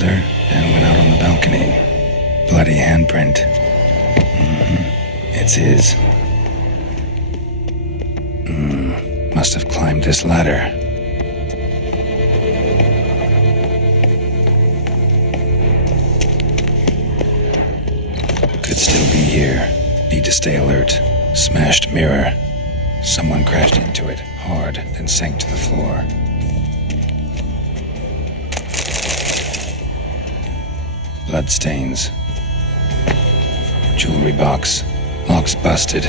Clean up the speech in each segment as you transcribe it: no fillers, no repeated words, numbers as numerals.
shoulder, then went out on the balcony. Bloody handprint. It's his. Must have climbed this ladder. Could still be here. Need to stay alert. Smashed mirror. Someone crashed into it hard, then sank to the floor. Bloodstains. Jewelry box. Lock's busted.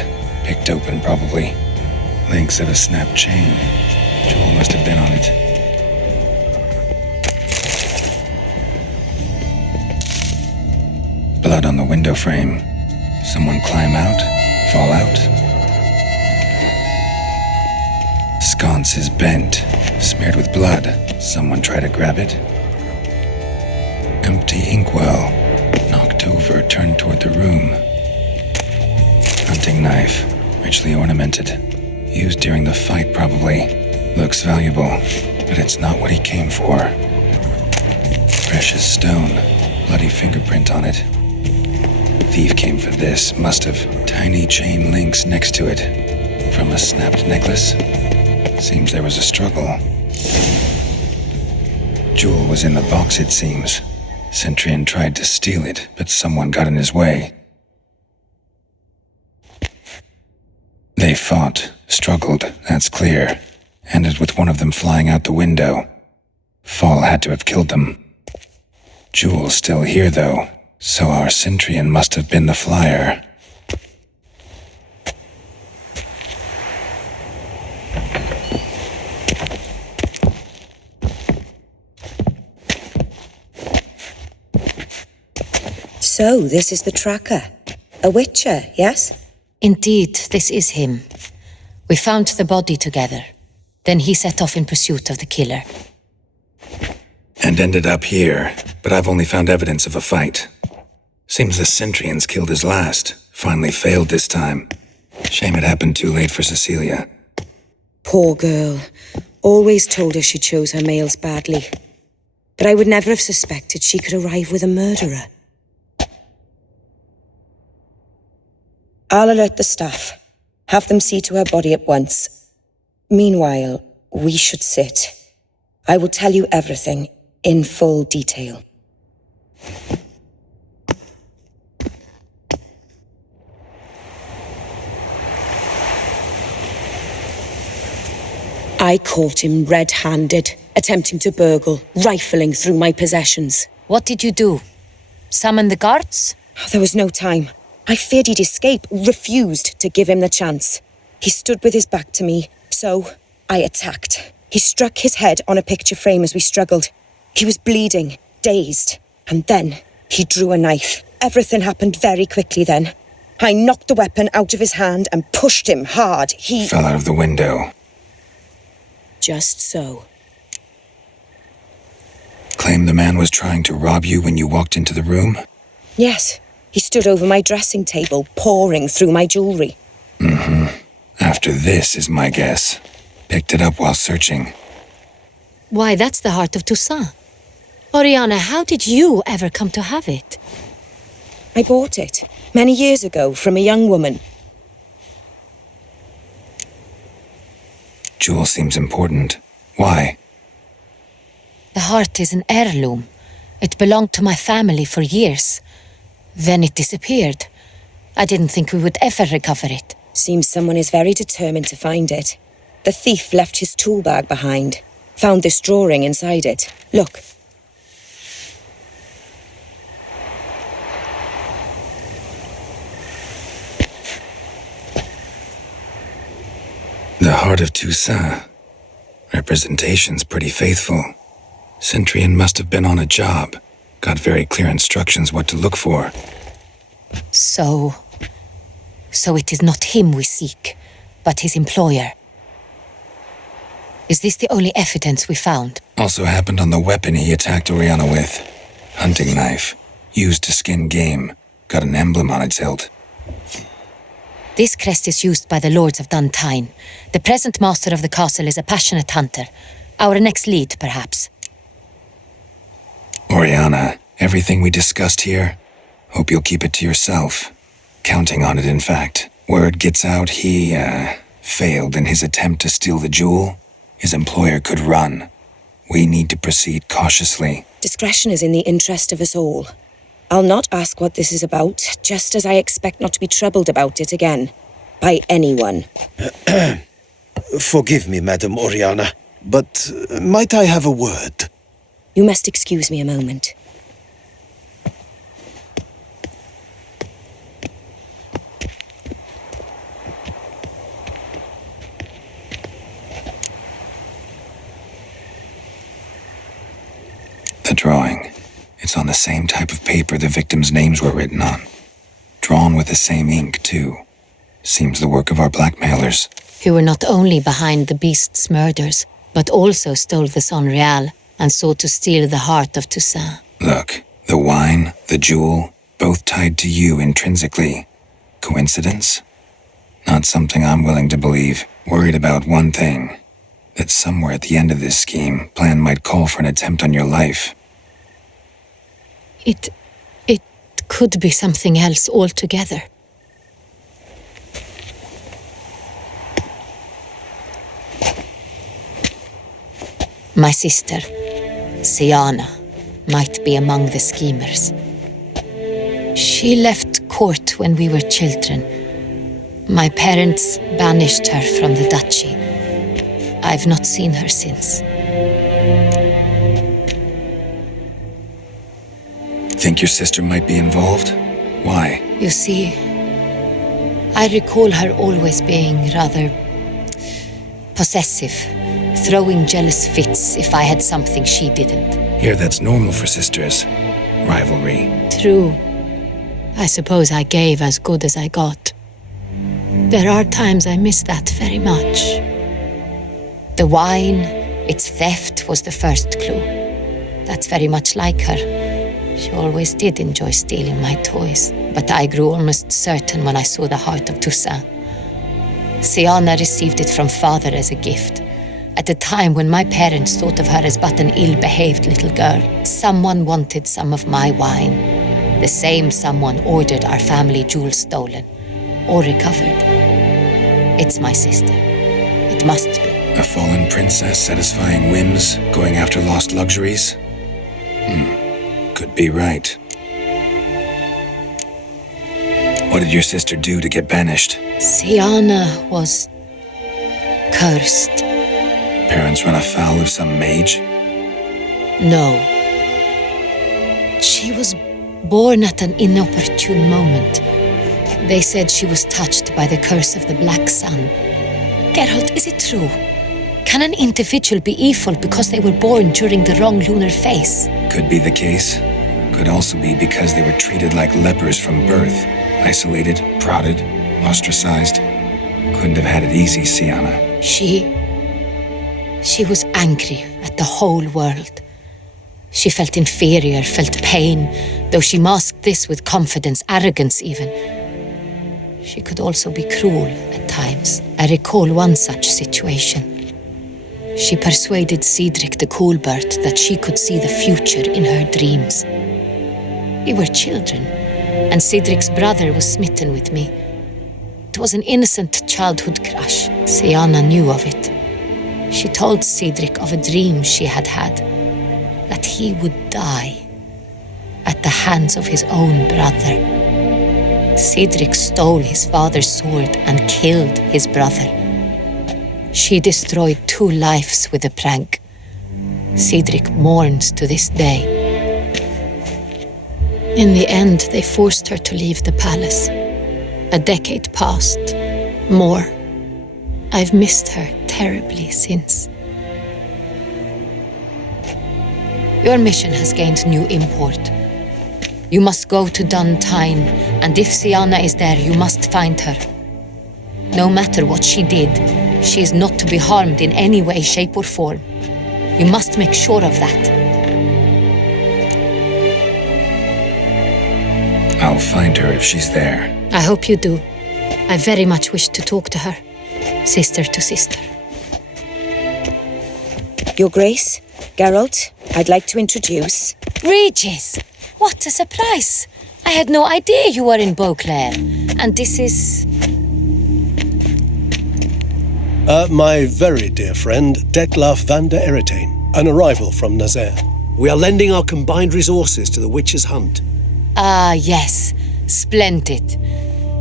Picked open, probably. Links of a snapped chain. Jewel must have been on it. Blood on the window frame. Someone climb out? Fall out? Sconce is bent. Smeared with blood. Someone try to grab it? Empty inkwell. Knocked over, turned toward the room. Hunting knife. Richly ornamented. Used during the fight, probably. Looks valuable, but it's not what he came for. Precious stone. Bloody fingerprint on it. Thief came for this. Must have. Tiny chain links next to it. From a snapped necklace. Seems there was a struggle. Jewel was in the box, it seems. Centurion tried to steal it, but someone got in his way. They fought, struggled, that's clear. Ended with one of them flying out the window. Fall had to have killed them. Jewel's still here, though, so our Centurion must have been the flyer. So, this is the tracker. A witcher, yes? Indeed, this is him. We found the body together. Then he set off in pursuit of the killer. And ended up here, but I've only found evidence of a fight. Seems the Centurions killed his last. Finally failed this time. Shame it happened too late for Cecilia. Poor girl. Always told her she chose her males badly. But I would never have suspected she could arrive with a murderer. I'll alert the staff. Have them see to her body at once. Meanwhile, we should sit. I will tell you everything in full detail. I caught him red-handed, attempting to burgle, rifling through my possessions. What did you do? Summon the guards? There was no time. I feared he'd escape, refused to give him the chance. He stood with his back to me, so I attacked. He struck his head on a picture frame as we struggled. He was bleeding, dazed, and then he drew a knife. Everything happened very quickly then. I knocked the weapon out of his hand and pushed him hard. He Fell out of the window. Just so. Claim the man was trying to rob you when you walked into the room? Yes. He stood over my dressing table, pouring through my jewelry. After this is my guess. Picked it up while searching. Why, that's the heart of Toussaint. Oriana, how did you ever come to have it? I bought it, many years ago, from a young woman. Jewel seems important. Why? The heart is an heirloom. It belonged to my family for years. Then it disappeared. I didn't think we would ever recover it. Seems someone is very determined to find it. The thief left his tool bag behind. Found this drawing inside it. Look. The heart of Toussaint. Representation's pretty faithful. Centurion must have been on a job. Got very clear instructions what to look for. So it is not him we seek, but his employer. Is this the only evidence we found? Also happened on the weapon he attacked Oriana with. Hunting knife. Used to skin game. Got an emblem on its hilt. This crest is used by the Lords of Duntine. The present master of the castle is a passionate hunter. Our next lead, perhaps. Oriana, everything we discussed here, hope you'll keep it to yourself. Counting on it, in fact. Word gets out he, failed in his attempt to steal the jewel. His employer could run. We need to proceed cautiously. Discretion is in the interest of us all. I'll not ask what this is about, just as I expect not to be troubled about it again. By anyone. Forgive me, Madam Oriana, but might I have a word? You must excuse me a moment. The drawing. It's on the same type of paper the victims' names were written on. Drawn with the same ink, too. Seems the work of our blackmailers. Who were not only behind the beast's murders, but also stole the Son Real and sought to steal the heart of Toussaint. Look, the wine, the jewel, both tied to you intrinsically. Coincidence? Not something I'm willing to believe. Worried about one thing. That somewhere at the end of this scheme, plan might call for an attempt on your life. It could be something else altogether. My sister, Siana, might be among the schemers. She left court when we were children. My parents banished her from the duchy. I've not seen her since. Think your sister might be involved? Why? You see, I recall her always being rather possessive, throwing jealous fits if I had something she didn't. Here that's normal for sisters. Rivalry. True. I suppose I gave as good as I got. There are times I miss that very much. The wine, its theft, was the first clue. That's very much like her. She always did enjoy stealing my toys, but I grew almost certain when I saw the heart of Toussaint. Siana received it from father as a gift, at a time when my parents thought of her as but an ill-behaved little girl. Someone wanted some of my wine. The same someone ordered our family jewels stolen, or recovered. It's my sister. It must be. A fallen princess satisfying whims, going after lost luxuries? Could be right. What did your sister do to get banished? Siana was cursed. Parents run afoul of some mage? No. She was born at an inopportune moment. They said she was touched by the curse of the Black Sun. Geralt, is it true? Can an individual be evil because they were born during the wrong lunar phase? Could be the case. Could also be because they were treated like lepers from birth. Isolated, prodded, ostracized. Couldn't have had it easy, Siana. She was angry at the whole world. She felt inferior, felt pain, though she masked this with confidence, arrogance even. She could also be cruel at times. I recall one such situation. She persuaded Cedric the Coolbert that she could see the future in her dreams. We were children, and Cedric's brother was smitten with me. It was an innocent childhood crush. Siana knew of it. She told Cedric of a dream she had had, that he would die at the hands of his own brother. Cedric stole his father's sword and killed his brother. She destroyed 2 lives with a prank. Cedric mourns to this day. In the end, they forced her to leave the palace. A decade passed. More. I've missed her terribly since. Your mission has gained new import. You must go to Dun Tine, and if Siana is there, you must find her. No matter what she did, she is not to be harmed in any way, shape, or form. You must make sure of that. I'll find her if she's there. I hope you do. I very much wish to talk to her. Sister to sister. Your Grace, Geralt, I'd like to introduce... Regis! What a surprise! I had no idea you were in Beauclair. And this is... My very dear friend, Detlaf van der Eretain, an arrival from Nazaire. We are lending our combined resources to the Witcher's Hunt. Ah, yes. Splendid.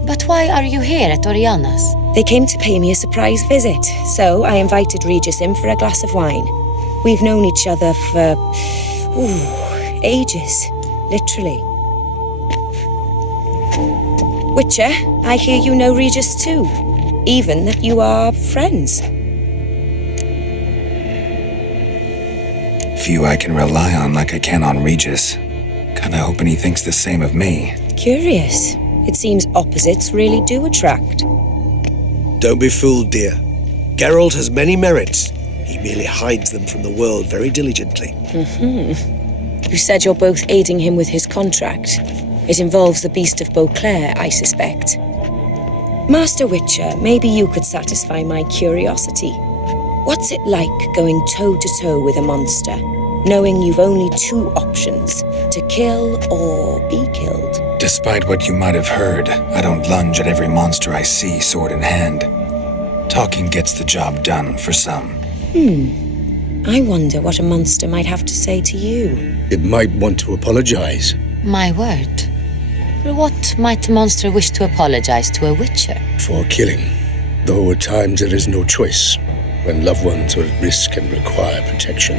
But why are you here at Oriana's? They came to pay me a surprise visit, so I invited Regis in for a glass of wine. We've known each other for... ages. Literally. Witcher, I hear you know Regis too. Even that you are friends. Few I can rely on like I can on Regis. Kinda hoping he thinks the same of me. Curious. It seems opposites really do attract. Don't be fooled, dear. Geralt has many merits. He merely hides them from the world very diligently. You said you're both aiding him with his contract. It involves the Beast of Beauclair, I suspect. Master Witcher, maybe you could satisfy my curiosity. What's it like going toe-to-toe with a monster, knowing you've only two options, to kill or be killed? Despite what you might have heard, I don't lunge at every monster I see sword in hand. Talking gets the job done for some. I wonder what a monster might have to say to you. It might want to apologize. My word. For what might a monster wish to apologize to a witcher? For killing. Though at times there is no choice, when loved ones are at risk and require protection.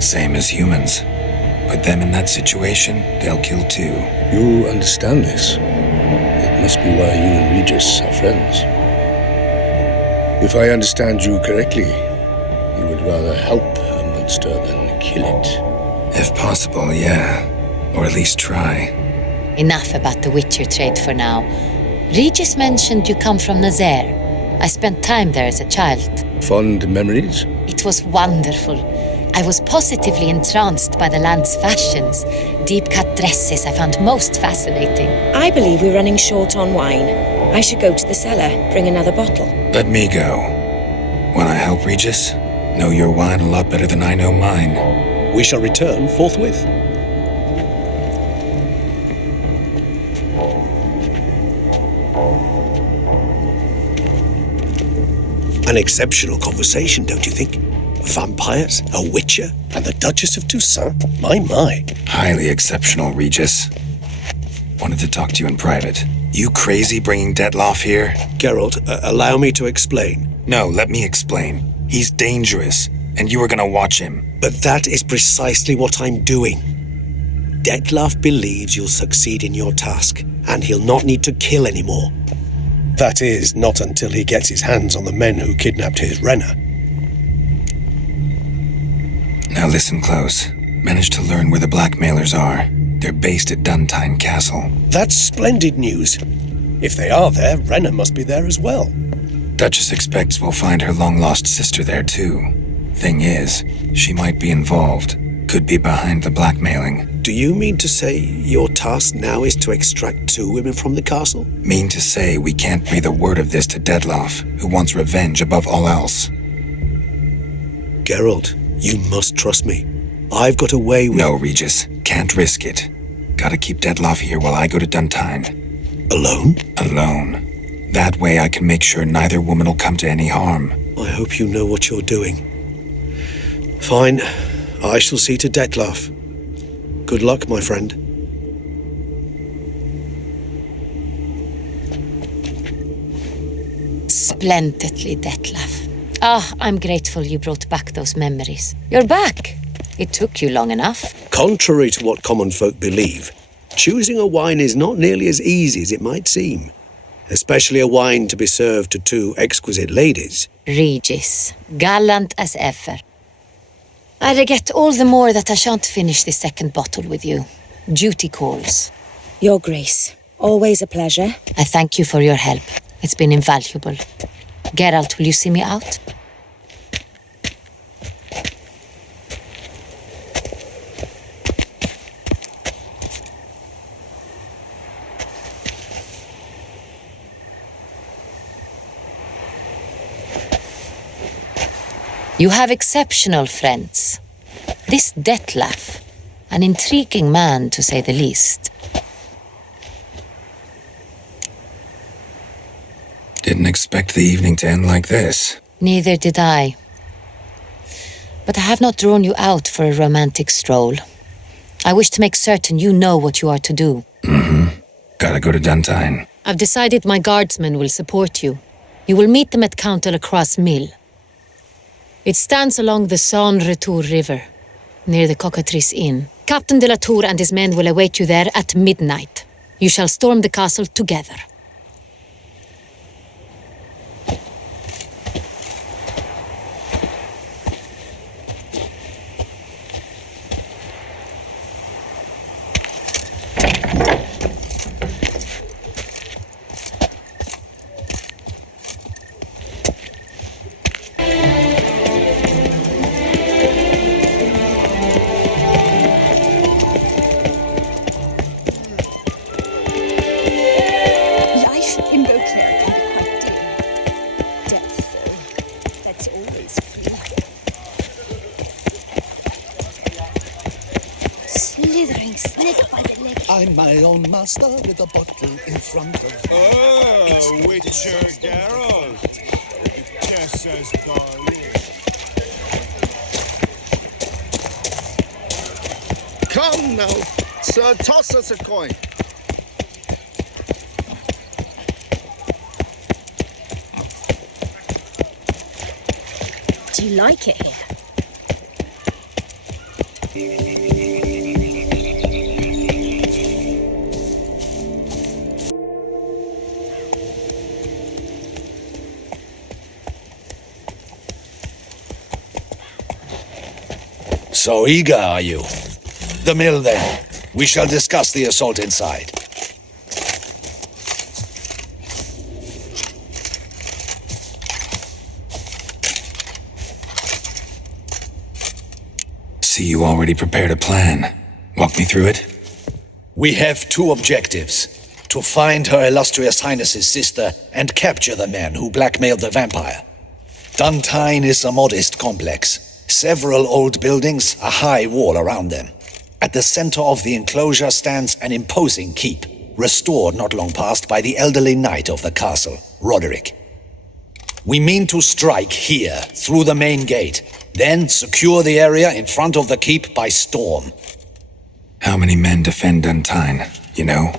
Same as humans. Put them in that situation, they'll kill too. You understand this. It must be why you and Regis are friends. If I understand you correctly, you would rather help a monster than kill it. If possible, yeah. Or at least try. Enough about the Witcher trade for now. Regis mentioned you come from Nazaire. I spent time there as a child. Fond memories? It was wonderful. I was positively entranced by the land's fashions. Deep-cut dresses I found most fascinating. I believe we're running short on wine. I should go to the cellar, bring another bottle. Let me go. Wanna help, Regis? Know your wine a lot better than I know mine. We shall return forthwith. An exceptional conversation, don't you think? Vampires, a witcher, and the Duchess of Toussaint? My. Highly exceptional, Regis. Wanted to talk to you in private. You crazy bringing Detlaf here? Geralt, allow me to explain. No, let me explain. He's dangerous, and you are gonna watch him. But that is precisely what I'm doing. Detlaf believes you'll succeed in your task, and he'll not need to kill anymore. That is, not until he gets his hands on the men who kidnapped his Renna. Now listen close. Managed to learn where the blackmailers are. They're based at Duntine Castle. That's splendid news. If they are there, Renna must be there as well. Duchess expects we'll find her long-lost sister there too. Thing is, she might be involved. Could be behind the blackmailing. Do you mean to say your task now is to extract two women from the castle? Mean to say we can't breathe a word of this to Detlaf, who wants revenge above all else. Geralt, you must trust me. I've got a way with... No, Regis. Can't risk it. Gotta keep Detlaf here while I go to Duntine. Alone? Alone. That way I can make sure neither woman will come to any harm. I hope you know what you're doing. Fine. I shall see to Detlaf. Good luck, my friend. Splendidly, Detlaf. I'm grateful you brought back those memories. You're back. It took you long enough. Contrary to what common folk believe, choosing a wine is not nearly as easy as it might seem. Especially a wine to be served to two exquisite ladies. Regis, gallant as ever. I regret all the more that I shan't finish this second bottle with you. Duty calls. Your Grace, always a pleasure. I thank you for your help. It's been invaluable. Geralt, will you see me out? You have exceptional friends. This Detlef, an intriguing man to say the least. Didn't expect the evening to end like this. Neither did I. But I have not drawn you out for a romantic stroll. I wish to make certain you know what you are to do. Gotta go to Duntine. I've decided my guardsmen will support you. You will meet them at Count Delacroix' mill. It stands along the Saône-Retour River, near the Cockatrice Inn. Captain de la Tour and his men will await you there at midnight. You shall storm the castle together. Life in Beauclair can be quite dim. Death, though, that's always free. Slithering snake by the leg. I'm my own master with a bottle in front of me. Oh, Witcher Geralt. Just as darling. Come now, sir, toss us a coin. Do you like it here? So eager are you? The mill, then. We shall discuss the assault inside. See, you already prepared a plan. Walk me through it. We have two objectives. To find Her Illustrious Highness's sister and capture the man who blackmailed the vampire. Duntine is a modest complex. Several old buildings, a high wall around them. At the center of the enclosure stands an imposing keep, restored not long past by the elderly knight of the castle, Roderick. We mean to strike here, through the main gate, then secure the area in front of the keep by storm. How many men defend Duntine, you know?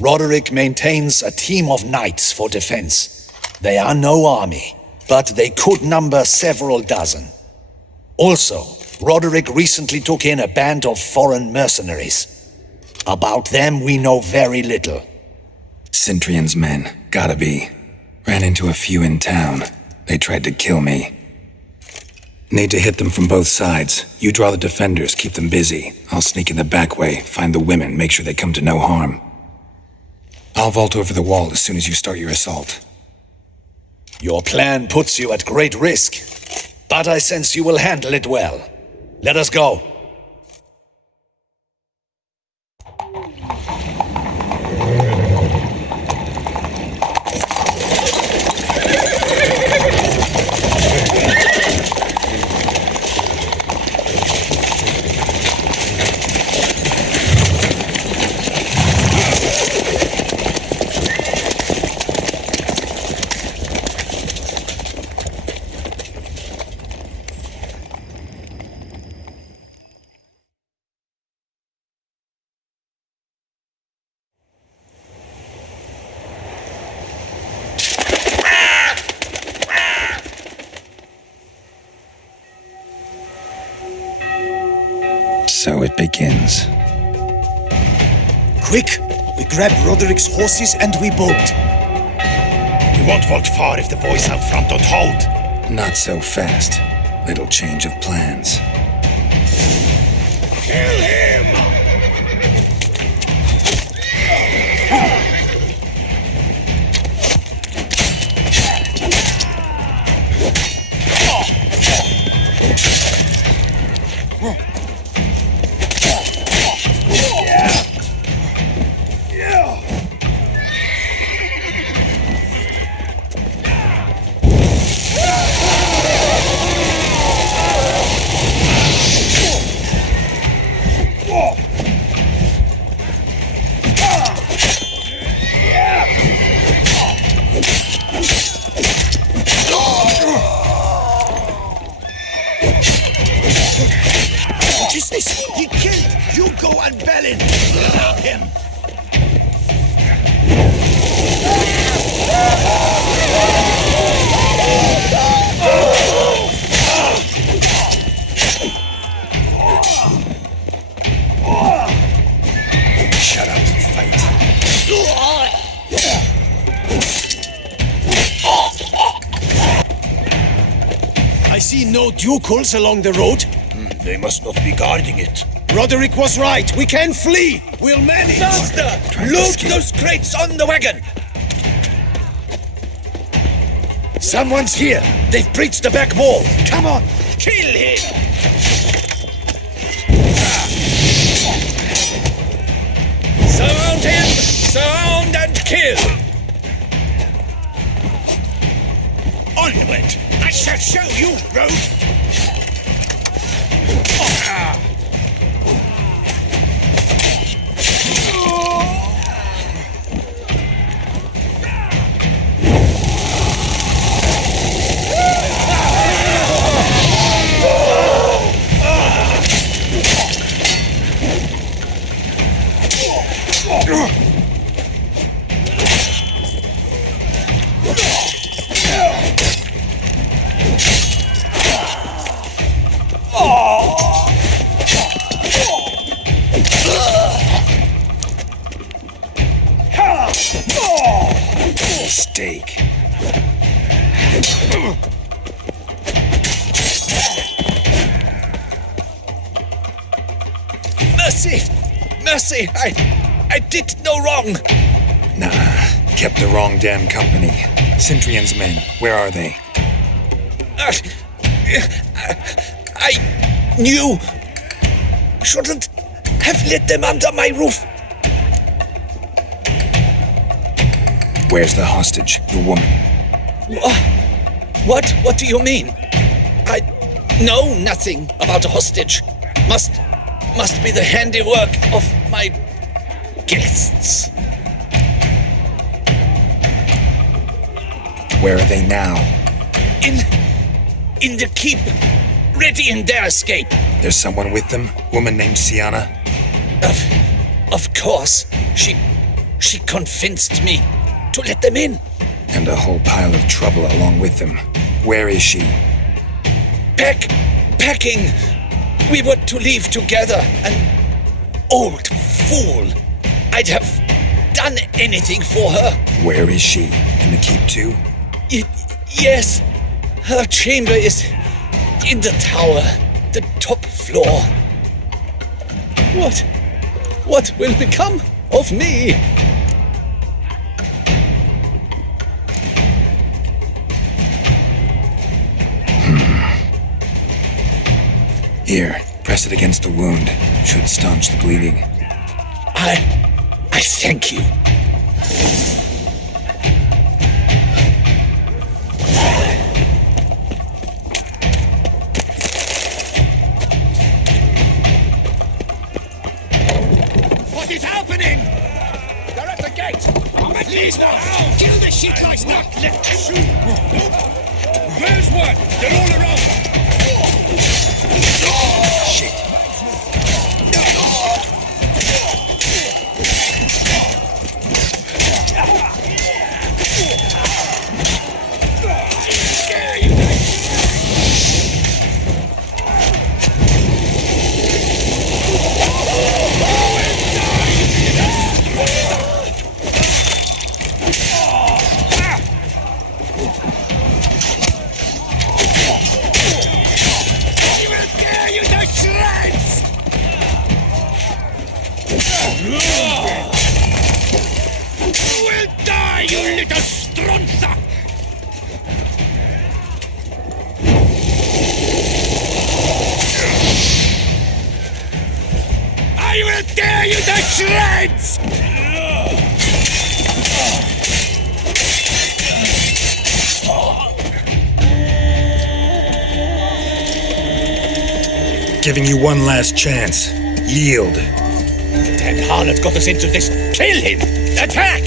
Roderick maintains a team of knights for defense. They are no army, but they could number several dozen. Also, Roderick recently took in a band of foreign mercenaries. About them we know very little. Cintrian's men, gotta be. Ran into a few in town. They tried to kill me. Need to hit them from both sides. You draw the defenders, keep them busy. I'll sneak in the back way, find the women, make sure they come to no harm. I'll vault over the wall as soon as you start your assault. Your plan puts you at great risk, but I sense you will handle it well. Let us go. So it begins. Quick! We grab Roderick's horses and we bolt. We won't vault far if the boys out front don't hold. Not so fast. Little change of plans. Kill him! Go and Belin! Stab him! Shut up and fight. I see no ducals along the road. They must not be guarding it. Roderick was right. We can flee. We'll manage. Faster! Load those crates on the wagon! Someone's here. They've breached the back wall. Come on. Kill him! Surround him! Surround and kill! Onward. I shall show you, rogue. Mistake. Mercy! Mercy! I did no wrong! Nah, kept the wrong damn company. Centrion's men, where are they? I knew... Shouldn't have let them under my roof. Where's the hostage, the woman? What do you mean? I know nothing about a hostage. Must be the handiwork of my guests. Where are they now? In the keep, ready in their escape. There's someone with them? Woman named Sienna? Of course. She convinced me to let them in. And a whole pile of trouble along with them. Where is she? Packing. We were to leave together. An old fool. I'd have done anything for her. Where is she? In the keep too? Yes. Her chamber is in the tower, the top floor. What will become of me? Here, press it against the wound. Should staunch the bleeding. I thank you. What is happening? They're at the gate. Please now. Kill the shit like not let shoot. Where's one? They're all around. Shit. Giving you one last chance. Yield. That harlot got us into this. Kill him! Attack!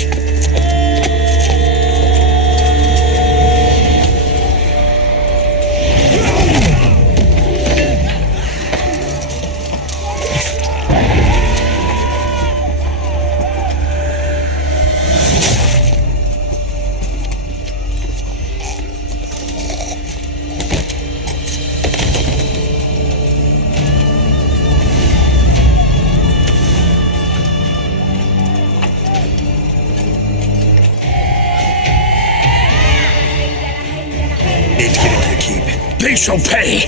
They shall pay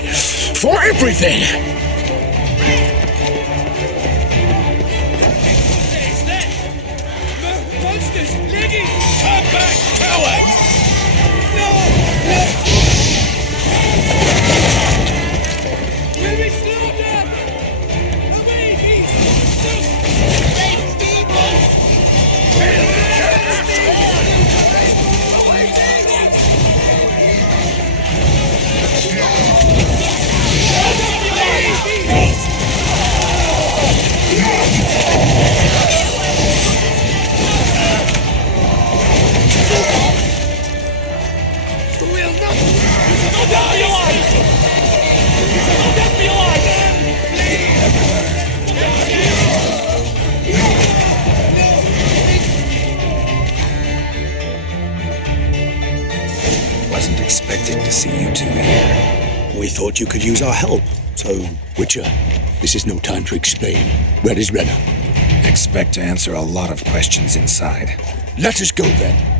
for everything! Monsters! Leggy! Come back, cowards! We'll be slaughtered! Away, Wasn't expecting to see you two here. We thought you could use our help, so... Witcher, this is no time to explain. Where is Renna? Expect to answer a lot of questions inside. Let us go then.